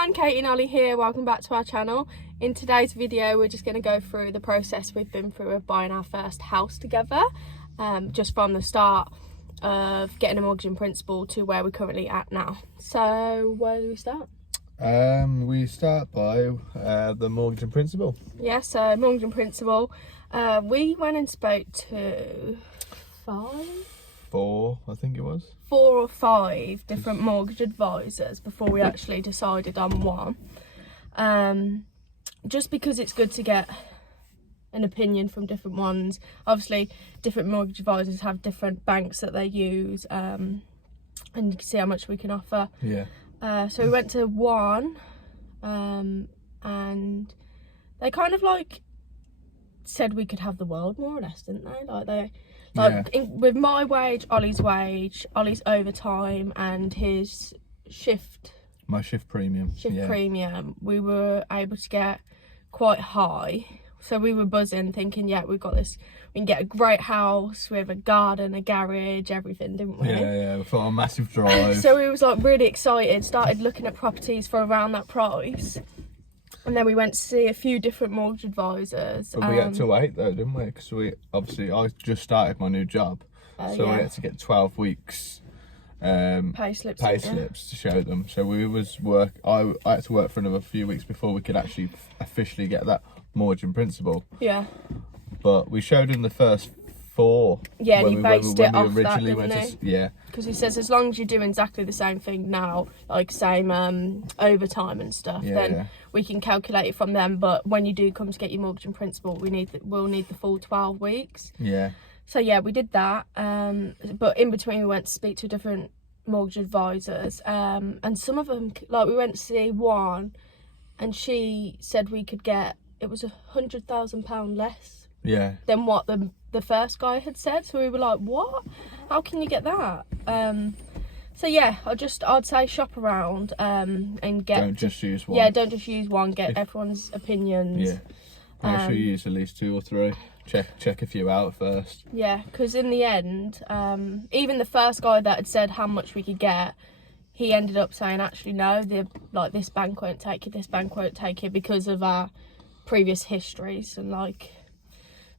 everyone, Katie and Ollie here. Welcome back to our channel. In today's video we're just going to go through the process we've been through of buying our first house together, just from the start of getting a mortgage in principle to where we're currently at now. So where do we start? We start by the mortgage in principle. Yeah, so mortgage in principle, we went and spoke to four, I think it was. 4 or 5 different mortgage advisors before we actually decided on one. Just because it's good to get an opinion from different ones. Obviously, different mortgage advisors have different banks that they use, and you can see how much we can offer. Yeah. So we went to one, and they kind of like said we could have the world, more or less, didn't they? With my wage, Ollie's overtime, and his shift. My shift premium. Premium, we were able to get quite high. So we were buzzing, thinking, yeah, we've got this. We can get a great house with a garden, a garage, everything, didn't we? Yeah. We thought a massive drive. So we was like really excited. Started looking at properties for around that price. And then we went to see a few different mortgage advisors. But we had to wait though, didn't we? Because I just started my new job, so we had to get 12 weeks pay slips to show them. So I had to work for another few weeks before we could actually officially get that mortgage in principle. Yeah. But we showed him the first 4. Yeah, and he based it off that, didn't he? Yeah. Because he says as long as you're doing exactly the same thing now, like same overtime and stuff, then we can calculate it from them. But when you do come to get your mortgage in principle, we'll need the full 12 weeks. Yeah. So yeah, we did that. But in between, we went to speak to different mortgage advisors, and some of them, like we went to see one, and she said we could get, it was £100,000 less. Yeah. Than what the first guy had said. So we were like, what? How can you get that? So yeah, I'd say shop around and get. Don't just use one. Yeah, don't just use one. Get everyone's opinions. Yeah. Make sure you use at least 2 or 3. Check a few out first. Yeah, because in the end, even the first guy that had said how much we could get, he ended up saying, actually no, this bank won't take it. This bank won't take it because of our previous histories and like.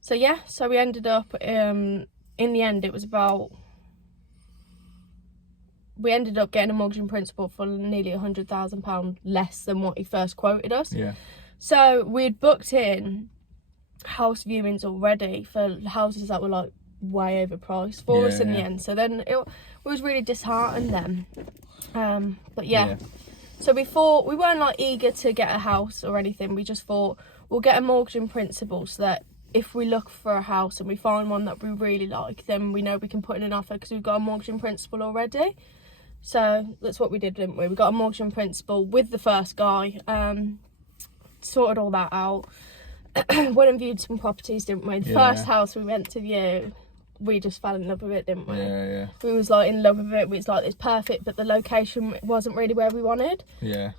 So yeah, so we ended up, in the end, it was we ended up getting a mortgage in principle for nearly £100,000 less than what he first quoted us. Yeah. So we'd booked in house viewings already for houses that were like way overpriced for us in the end. So then it was really disheartened then. But yeah. So we thought, we weren't like eager to get a house or anything. We just thought we'll get a mortgage in principle so that if we look for a house and we find one that we really like, then we know we can put in an offer because we've got a mortgage in principle already. So that's what we did, didn't we? We got a mortgage in principle with the first guy, sorted all that out. Went and viewed some properties, didn't we? The first house we went to view, we just fell in love with it, didn't we? Yeah. We was like in love with it. We was like, it's perfect, but the location wasn't really where we wanted. Yeah.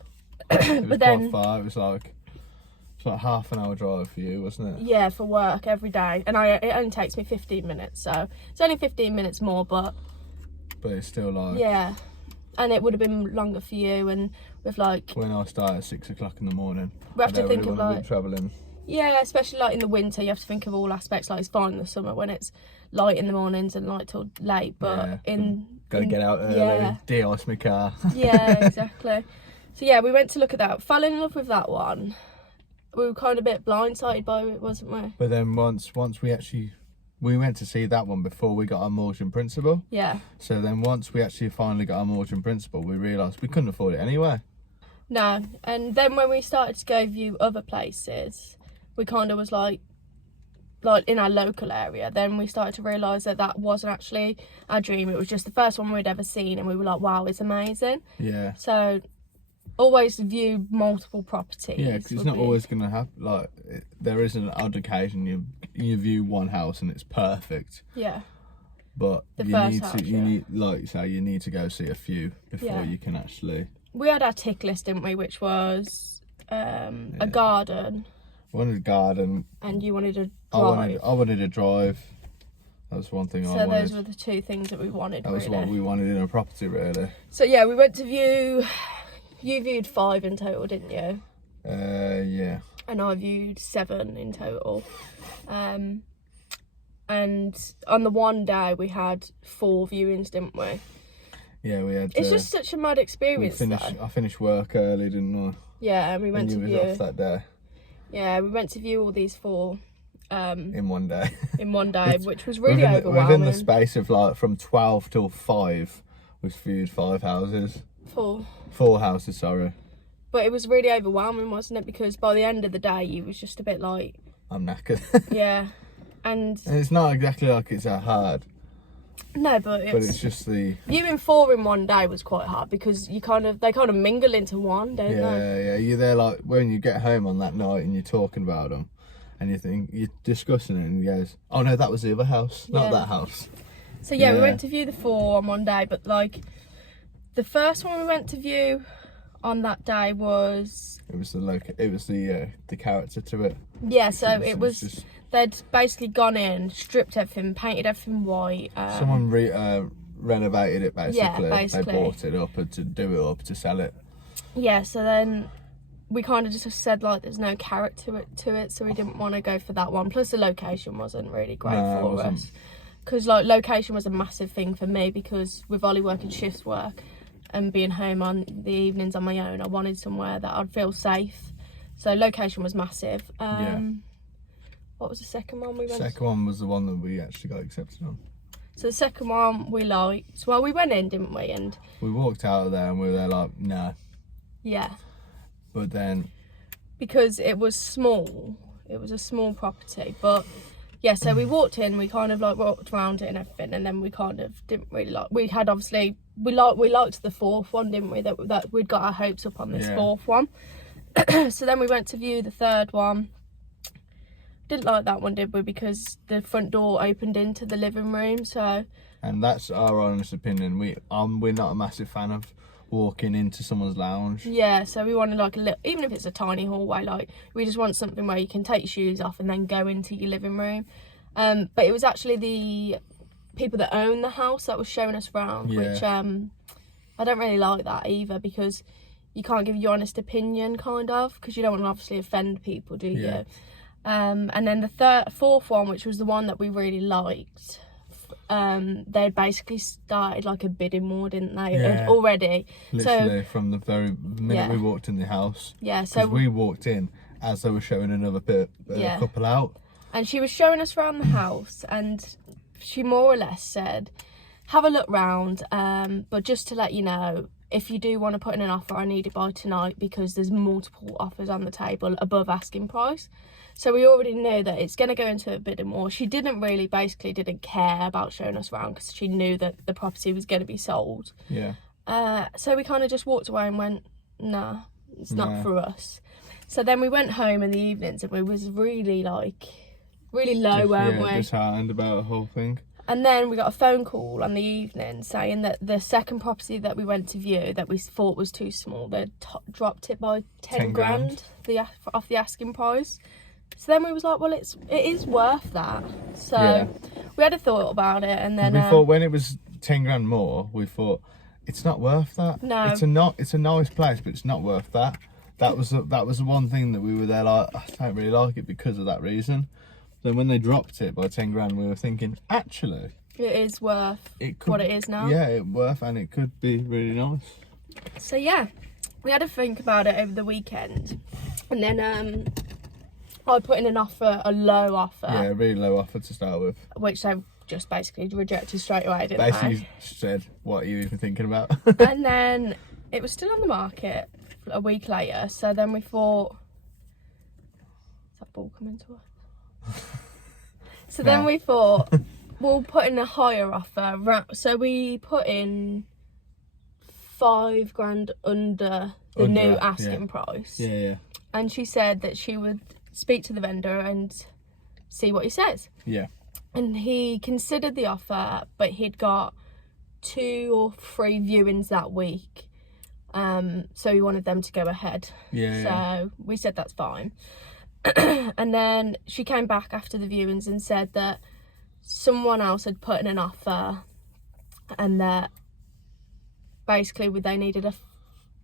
It was quite far. It was like half an hour drive for you, wasn't it? Yeah, for work every day, and it only takes me 15 minutes, so it's only 15 minutes more, but it's still like, yeah, and it would have been longer for you. And with like, when I start at 6 o'clock in the morning, we have to think of like travelling. Yeah, especially like in the winter, you have to think of all aspects. Like it's fine in the summer when it's light in the mornings and light till late, but gotta get out early, de-ice my car. Yeah, exactly. So yeah, we went to look at that, fell in love with that one. We were kind of a bit blindsided by it, wasn't we? But then once we went to see that one before we got our mortgage in principle. Yeah. So then once we actually finally got our mortgage in principle, we realised we couldn't afford it anyway. No, and then when we started to go view other places, we kind of was like in our local area, then we started to realise that wasn't actually our dream. It was just the first one we'd ever seen, and we were like, wow, it's amazing. Yeah. So always view multiple properties. Yeah, because it's not always going to happen. Like, there is an odd occasion you view one house and it's perfect. Yeah. But you need, like you say, you need to go see a few before you can actually. We had our tick list, didn't we? Which was a garden. I wanted a garden. And you wanted a drive. I wanted a drive. That was one thing I wanted. So those were the 2 things that we wanted. That was what we wanted in a property, really. So yeah, we went to view You viewed 5 in total, didn't you? Yeah. And I viewed 7 in total. And on the one day we had 4 viewings, didn't we? Yeah, we had. It's just such a mad experience. I finished work early, didn't I? Yeah, and we went to view. You was off that day. Yeah, we went to view all these 4. In one day. Which was really overwhelming. Within the space of like from 12 till 5, we viewed 5 houses. 4. 4 houses, sorry. But it was really overwhelming, wasn't it? Because by the end of the day, you was just a bit like, I'm knackered. Yeah, and it's not exactly like it's that hard. No, but it's just the viewing 4 in one day was quite hard because they kind of mingle into one, don't they? Yeah. You're there like when you get home on that night and you're talking about them, and you're discussing it, and he goes, "Oh no, that was the other house, not that house." So we went to view the 4 on one day, but like the first one we went to view on that day was the character to it. Yeah, so it was just, they'd basically gone in, stripped everything, painted everything white. Someone renovated it basically. Yeah, basically. They bought it up to do it up to sell it. Yeah, so then we kind of just said like there's no character to it, so we didn't want to go for that one. Plus the location wasn't really great for us. Because like location was a massive thing for me because with Ollie working shifts work and being home on the evenings on my own, I wanted somewhere that I'd feel safe. So location was massive. What was the second one we went to? Second one was the one that we actually got accepted on. So the second one we liked. Well, we went in, didn't we? And we walked out of there and we were there like, no. Yeah. But then... Because it was small. It was a small property. But, yeah, so we walked in, we kind of like walked around it and everything. And then we kind of didn't really like... We had obviously... We liked the 4th one, didn't we? That we'd got our hopes up on this 4th one. So then we went to view the 3rd one. Didn't like that one, did we? Because the front door opened into the living room, so... And that's our honest opinion. We're not a massive fan of walking into someone's lounge. Yeah, so we wanted like a little... Even if it's a tiny hallway, like, we just want something where you can take your shoes off and then go into your living room. But it was actually the people that own the house that was showing us around, which I don't really like that either, because you can't give your honest opinion, kind of, because you don't want to obviously offend people, do you? And then the 4th one, which was the one that we really liked, they basically started like a bidding war, didn't they? Yeah. Already. Literally from the very minute we walked in the house. Yeah, so we walked in as they were showing another couple out. And she was showing us around the house, and she more or less said, have a look round, but just to let you know, if you do want to put in an offer, I need it by tonight because there's multiple offers on the table above asking price. So we already knew that it's going to go into a bidding war. She didn't care about showing us around because she knew that the property was going to be sold. Yeah. So we kind of just walked away and went, nah, it's not for us. So then we went home in the evenings and we was really low, weren't we? Disheartened about the whole thing. And then we got a phone call on the evening saying that the second property that we went to view that we thought was too small, they'd dropped it by 10 grand off the asking price. So then we was like, well, it is worth that. So we had a thought about it, and then we thought when it was 10 grand more, we thought it's not worth that. No, it's a nice place, but it's not worth that. That was the one thing that we were there like, I don't really like it because of that reason. Then when they dropped it by 10 grand, we were thinking, actually, it is worth what it is now. Yeah, it's worth, and it could be really nice. So yeah, we had to think about it over the weekend, and then I put in an offer, a low offer. Yeah, a really low offer to start with. Which they just basically rejected straight away, didn't they? Said, what are you even thinking about? And then it was still on the market a week later, so then we thought, is that ball coming to us? So then we thought, we'll put in a higher offer. So we put in 5 grand under the new asking price. Yeah. And she said that she would speak to the vendor and see what he says. Yeah. And he considered the offer, but he'd got 2 or 3 viewings that week. So he wanted them to go ahead. Yeah. So we said that's fine. And then she came back after the viewings and said that someone else had put in an offer and that basically they needed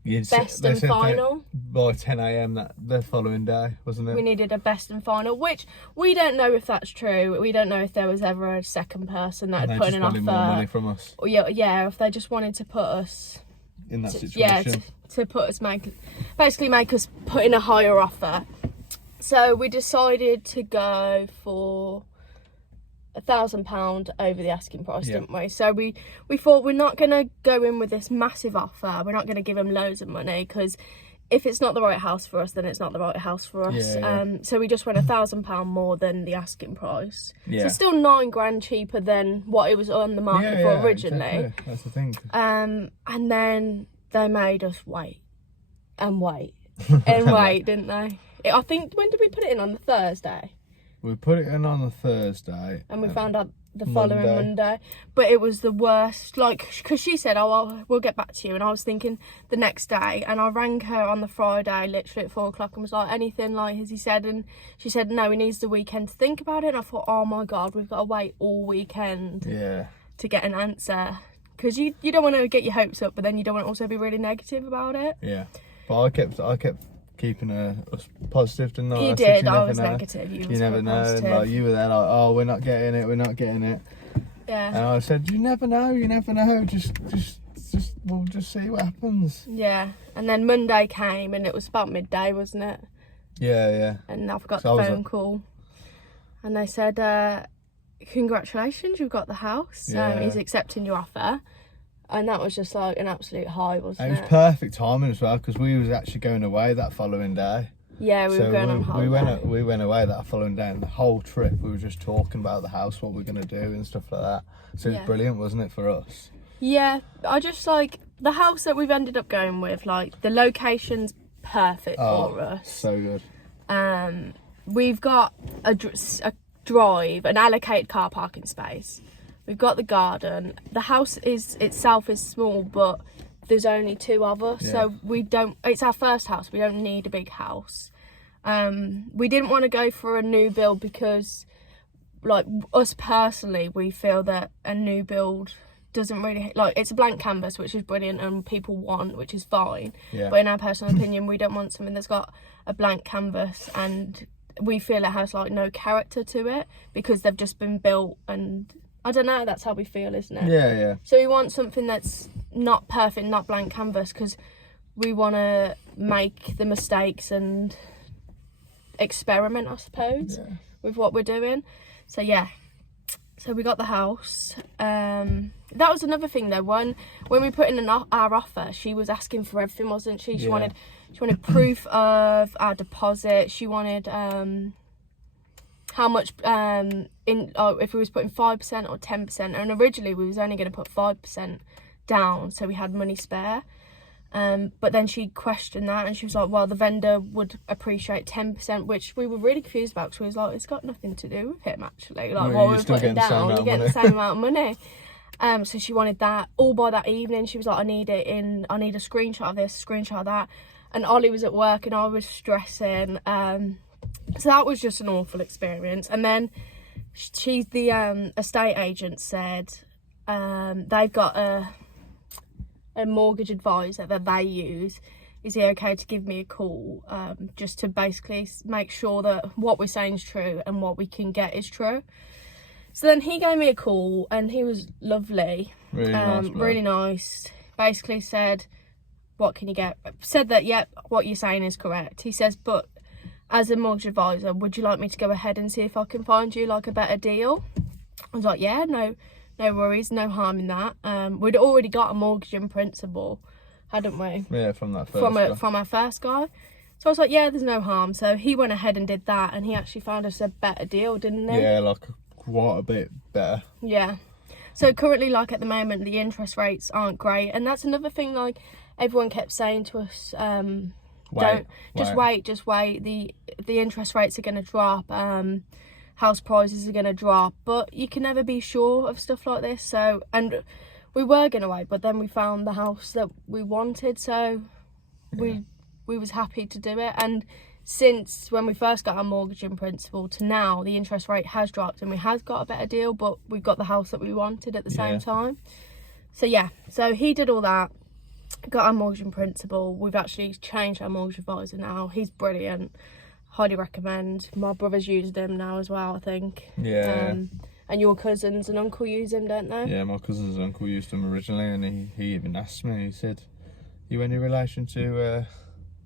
best and final by 10 a.m. the following day, wasn't it? We needed a best and final, which we don't know if that's true. We don't know if there was ever a second person that had put in an offer. More money from us. Or yeah, if they just wanted to put us in that situation. Yeah, to put us make us put in a higher offer. So we decided to go for £1,000 over the asking price, didn't we? So we thought we're not going to go in with this massive offer. We're not going to give them loads of money, because if it's not the right house for us, then it's not the right house for us. So we just went £1,000 more than the asking price. So still £9,000 cheaper than what it was on the market for originally. Exactly. That's the thing. And then they made us wait and wait and wait, didn't they? I think, when did we put it in? On the Thursday? We put it in on the Thursday. And we found out the following Monday. But it was the worst, like, because she said, well, we'll get back to you. And I was thinking the next day. And I rang her on the Friday, literally at 4 o'clock, and was like, anything, like, has he said? And she said, no, he needs the weekend to think about it. And I thought, oh my God, we've got to wait all weekend to get an answer. Because you don't want to get your hopes up, but then you don't want to also be really negative about it. Yeah. But I kept keeping us positive, didn't I? You did. I was negative. You never know. Positive. Like, you were there like, oh, we're not getting it. Yeah. And I said, you never know. Just we'll just see what happens. Yeah. And then Monday came, and it was about midday, wasn't it? Yeah. And I got the phone call, and they said, congratulations, you've got the house. He's accepting your offer. And that was just like an absolute high, wasn't it? It was perfect timing as well, because we was actually going away that following day. Yeah, we were going on holiday. We went away that following day, and the whole trip we were just talking about the house, what we're going to do and stuff like that. So it was brilliant, wasn't it, for us? Yeah, I just like the house that we've ended up going with, like the location's perfect for us. So good. We've got a drive, an allocated car parking space. We've got the garden. The house itself is small, but there's only 2 of us, so it's our first house. We don't need a big house. We didn't want to go for a new build because, like, us personally, we feel that a new build doesn't really, like, it's a blank canvas, which is brilliant and people want, which is fine. But in our personal opinion, we don't want something that's got a blank canvas, and we feel it has, like, no character to it because they've just been built, and I don't know, that's how we feel, isn't it? Yeah. So we want something that's not perfect, not blank canvas, because we want to make the mistakes and experiment, I suppose, with what we're doing. So so we got the house. That was another thing though. When we put in our offer, she was asking for everything, wasn't she? She wanted proof of our deposit. She wanted how much if we was putting 5% or 10%, and originally we was only going to put 5% down, so we had money spare. But then she questioned that, and she was like, well, the vendor would appreciate 10%, which we were really confused about, because we was like, it's got nothing to do with him actually, like what we're putting down, you're getting the same amount of money. So she wanted that all by that evening. She was like, I need a screenshot of this, screenshot of that. And Ollie was at work and I was stressing. So that was just an awful experience. And then the estate agent said they've got a mortgage advisor that they use. Is he okay to give me a call, just to basically make sure that what we're saying is true and what we can get is true? So then he gave me a call, and he was lovely, really nice. Basically said, what can you get? Said that, yep, what you're saying is correct. He says, but as a mortgage advisor, would you like me to go ahead and see if I can find you like a better deal? I was like, yeah, no worries, no harm in that. We'd already got a mortgage in principle, hadn't we? Yeah, from that first guy. From our first guy. So I was like, yeah, there's no harm. So he went ahead and did that, and he actually found us a better deal, didn't he? Yeah, like quite a bit better. Yeah. So currently, like at the moment, the interest rates aren't great, and that's another thing. Like everyone kept saying to us, wait. The interest rates are going to drop. House prices are going to drop, but you can never be sure of stuff like this. So, and we were going to wait, but then we found the house that we wanted, so we was happy to do it. And since when we first got our mortgage in principle to now, the interest rate has dropped and we have got a better deal, but we've got the house that we wanted at the same time. So yeah, so he did all that. got our mortgage in principle. We've actually changed our mortgage advisor now. He's brilliant. Highly recommend. My brother's used him now as well, I think. Yeah. And your cousins and uncle use him, don't they? Yeah, my cousins and uncle used him originally, and he even asked me, he said, you any relation to,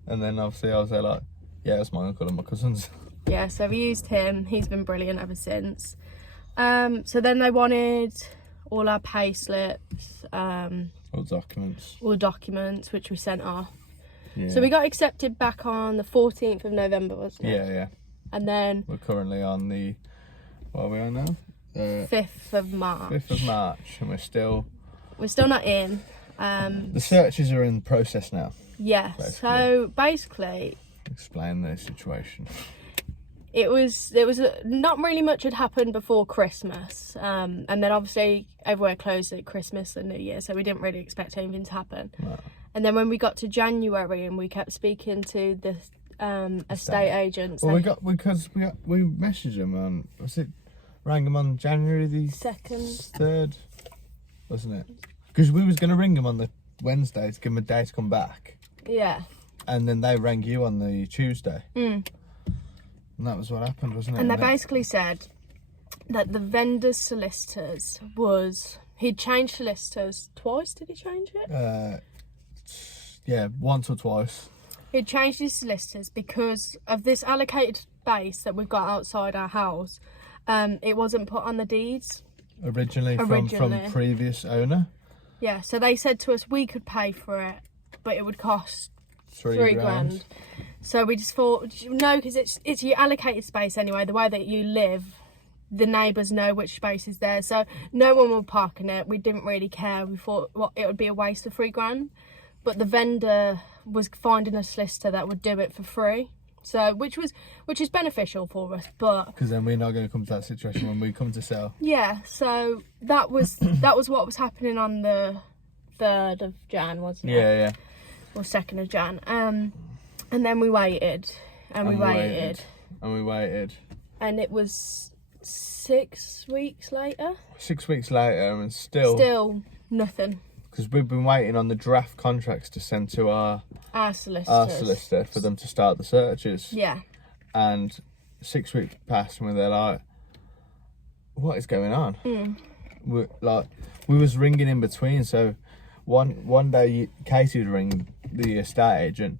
and then obviously I was there like, yeah, it's my uncle and my cousins. Yeah, so we used him. He's been brilliant ever since. So then they wanted all our pay slips. All documents, which we sent off. Yeah. So we got accepted back on the 14th of November, wasn't it? Yeah. And then... We're currently on the... What are we on now? 5th of March. 5th of March, and we're still not in. The searches are in process now. Yeah, so basically... Explain the situation. It was not really much had happened before Christmas, and then obviously everywhere closed at Christmas and New Year, so we didn't really expect anything to happen. No. And then when we got to January and we kept speaking to the estate agents, well, we messaged them on, rang them on January the 3rd, wasn't it? Because we was going to ring them on the Wednesday to give them a day to come back. Yeah. And then they rang you on the Tuesday. And that was what happened, wasn't it? And they basically said that the vendor's solicitors he'd changed solicitors twice. Did he change it? Yeah, once or twice. He'd changed his solicitors because of this allocated space that we've got outside our house. It wasn't put on the deeds. Originally. From previous owner. Yeah, so they said to us we could pay for it, but it would cost three grand. So we just thought, no, because it's your allocated space anyway. The way that you live, the neighbours know which space is there, so no one will park in it. We didn't really care. We thought it would be a waste of 3 grand, but the vendor was finding a solicitor that would do it for free. So which is beneficial for us, but because then we're not going to come to that situation when we come to sell. Yeah, so that was what was happening on the 3rd of Jan, wasn't it? Yeah. Or 2nd of Jan. And then we waited, and we waited. And it was 6 weeks later. 6 weeks later, and still nothing. Because we've been waiting on the draft contracts to send to our solicitor for them to start the searches. Yeah. And 6 weeks passed, and they're like, "What is going on?" We was ringing in between. So one day Katie would ring the estate agent,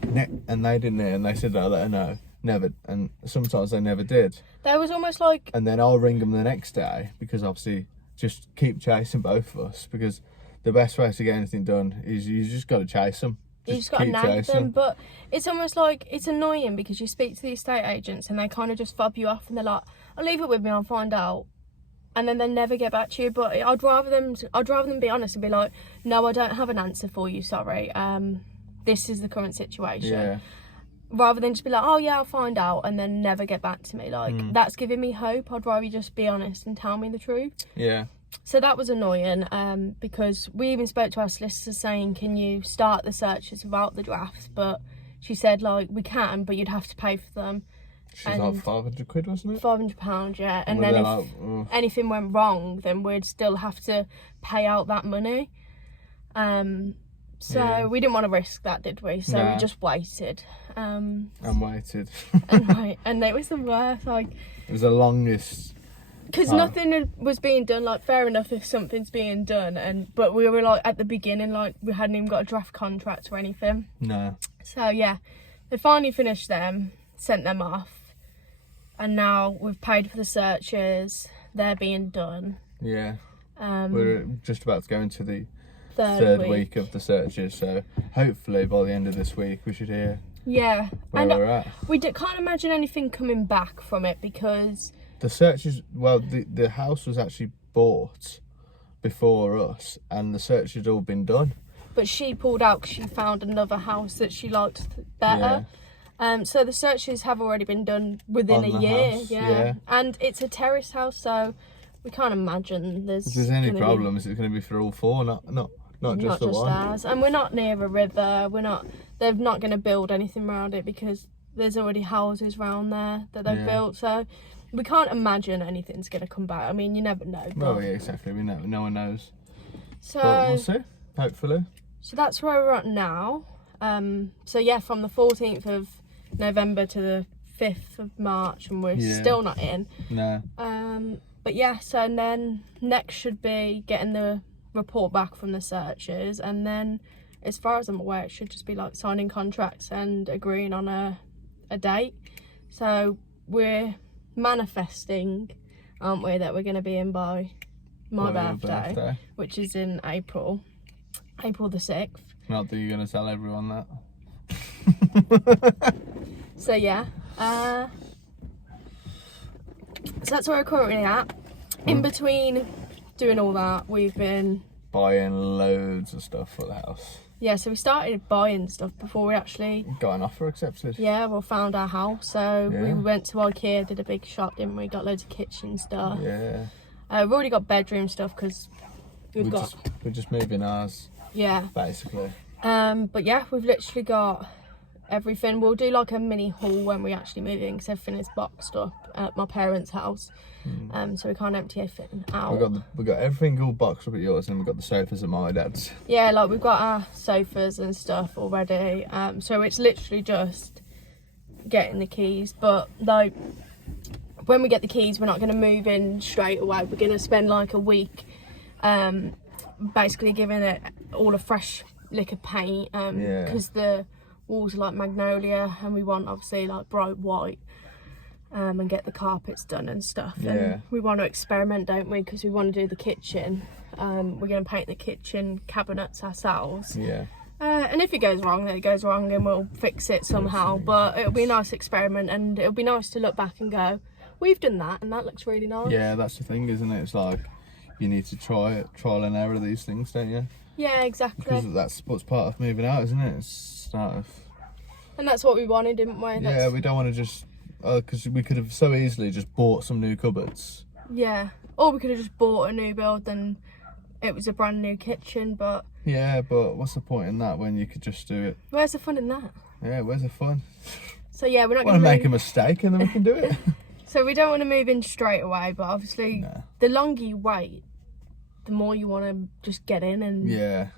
and they didn't hear, and they said, "I'll let her know." Never, and sometimes they never did. That was almost like. And then I'll ring them the next day, because obviously just keep chasing both of us, because the best way to get anything done is you just got to chase them. You just got to nag them, but it's almost like it's annoying because you speak to the estate agents and they kind of just fob you off and they're like, "I'll leave it with me, I'll find out," and then they never get back to you. But I'd rather them be honest and be like, "No, I don't have an answer for you. Sorry. This is the current situation." Yeah. Rather than just be like, "Oh yeah, I'll find out," and then never get back to me. Like that's giving me hope. I'd rather you just be honest and tell me the truth. Yeah. So that was annoying, because we even spoke to our solicitor saying, "Can you start the searches without the drafts?" But she said, like, "We can, but you'd have to pay for them." She's like £500, wasn't it? £500, yeah. And then if anything went wrong, then we'd still have to pay out that money. So we didn't want to risk that, did we? So we just waited. And waited. and it was the worst. Like, it was the longest. Because nothing was being done. Like, fair enough if something's being done, but we were like at the beginning, like we hadn't even got a draft contract or anything. No. So yeah, they finally finished them, sent them off, and now we've paid for the searches. They're being done. Yeah. We're just about to go into the third week of the searches, so hopefully by the end of this week we should hear. Yeah. Where we're at. We can't imagine anything coming back from it because. The searches, well, the house was actually bought before us, and the search had all been done. But she pulled out because she found another house that she liked better. Yeah. So the searches have already been done within a year. Yeah. And it's a terrace house, so we can't imagine if there's any problems. It's going to be for all four, not just the one. Ours. And we're not near a river. They're not going to build anything around it because there's already houses around there that they've built. So. We can't imagine anything's going to come back. I mean, you never know. But... Well, yeah, exactly. No one knows. So but we'll see. Hopefully. So that's where we're at now. So yeah, from the 14th of November to the 5th of March, and we're still not in. No. But yeah, so and then next should be getting the report back from the searchers, and then as far as I'm aware, it should just be like signing contracts and agreeing on a date. So we're manifesting, aren't we, that we're going to be in by my birthday, which is in April the 6th. Not that you're going to tell everyone that. So yeah, so that's where we're currently at. In between doing all that, we've been buying loads of stuff for the house. Yeah, so we started buying stuff before we actually got an offer accepted. Yeah, we found our house. So we went to IKEA, did a big shop, didn't we? Got loads of kitchen stuff. Yeah. We've already got bedroom stuff because we're just moving ours. Yeah. Basically. But yeah, we've literally got everything. We'll do like a mini haul when we actually move in because everything is boxed up at my parents' house. So we can't empty everything out. We've got everything all boxed up at yours, and we've got the sofas at my dad's. Yeah, like we've got our sofas and stuff already. So it's literally just getting the keys. But like when we get the keys, we're not going to move in straight away. We're going to spend like a week basically giving it all a fresh lick of paint because the walls are like magnolia, and we want obviously like bright white. And get the carpets done and stuff. And we want to experiment, don't we? Because we want to do the kitchen. We're going to paint the kitchen cabinets ourselves. Yeah. And if it goes wrong, then it goes wrong, and we'll fix it somehow. But it'll be a nice experiment, and it'll be nice to look back and go, we've done that, and that looks really nice. Yeah, that's the thing, isn't it? It's like you need to trial and error these things, don't you? Yeah, exactly. Because that's what's part of moving out, isn't it? It's start of. And that's what we wanted, didn't we? Yeah, we don't want to just. Because we could have so easily just bought some new cupboards. Yeah, or we could have just bought a new build and it was a brand new kitchen, but... Yeah, but what's the point in that when you could just do it? Where's the fun in that? Yeah, where's the fun? So yeah, we're not going to make a mistake and then we can do it. So we don't want to move in straight away, but obviously the longer you wait, the more you want to just get in and... Yeah.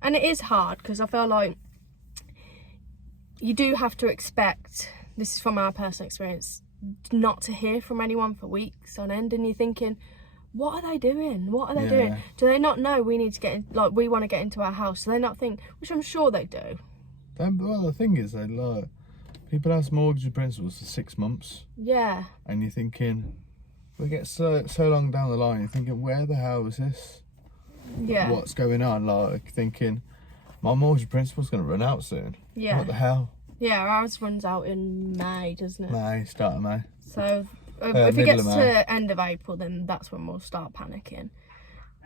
And it is hard because I feel like you do have to expect... This is from our personal experience, not to hear from anyone for weeks on end, and you're thinking, what are they doing? What are they doing? Do they not know we need to get in, like we want to get into our house? Do they not think, which I'm sure they do. Well, the thing is, people have mortgage principals for 6 months. Yeah. And you're thinking, we get so long down the line, you're thinking, where the hell is this? Yeah. What's going on? Like thinking, my mortgage principal's going to run out soon. Yeah. What the hell? Yeah, ours runs out in May, doesn't it? May, start of May. So if it gets to end of April, then that's when we'll start panicking.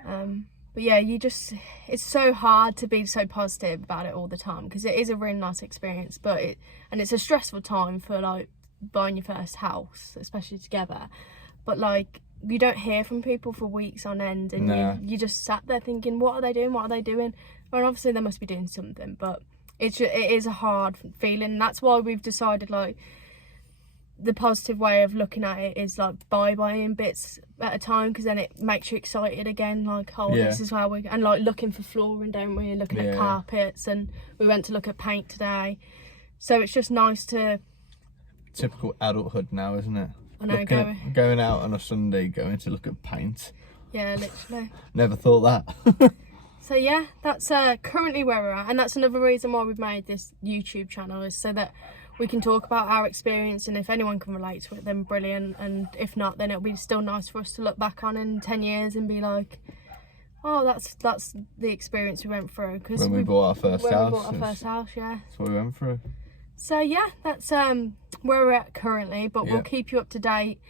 But yeah, it's so hard to be so positive about it all the time because it is a really nice experience, and it's a stressful time for like buying your first house, especially together. But like you don't hear from people for weeks on end, and you just sat there thinking, what are they doing? What are they doing? Well, obviously they must be doing something, but it is a hard feeling. That's why we've decided like the positive way of looking at it is like buying bits at a time, because then it makes you excited again, like this is how we, and like looking for flooring, don't we, looking at carpets, and we went to look at paint today, so it's just nice to... Typical adulthood now, isn't it? I know, going out on a Sunday, going to look at paint. Yeah, literally. Never thought that. So yeah, that's currently where we're at, and that's another reason why we've made this YouTube channel, is so that we can talk about our experience, and if anyone can relate to it, then brilliant, and if not, then it'll be still nice for us to look back on in 10 years and be like, oh, that's the experience we went through. Cause when we bought our first house. Yeah. That's what we went through. So yeah, that's where we're at currently, but we'll keep you up to date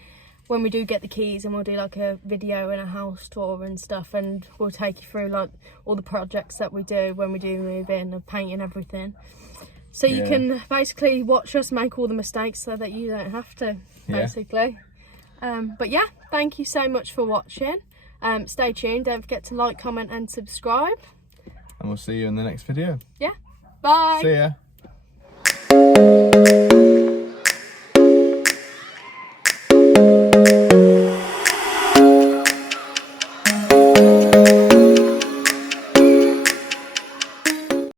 when we do get the keys, and we'll do like a video and a house tour and stuff, and we'll take you through like all the projects that we do when we do move in, of painting everything, so you can basically watch us make all the mistakes so that you don't have to, basically. But yeah, thank you so much for watching. Stay tuned, don't forget to like, comment and subscribe, and we'll see you in the next video. Bye. See ya.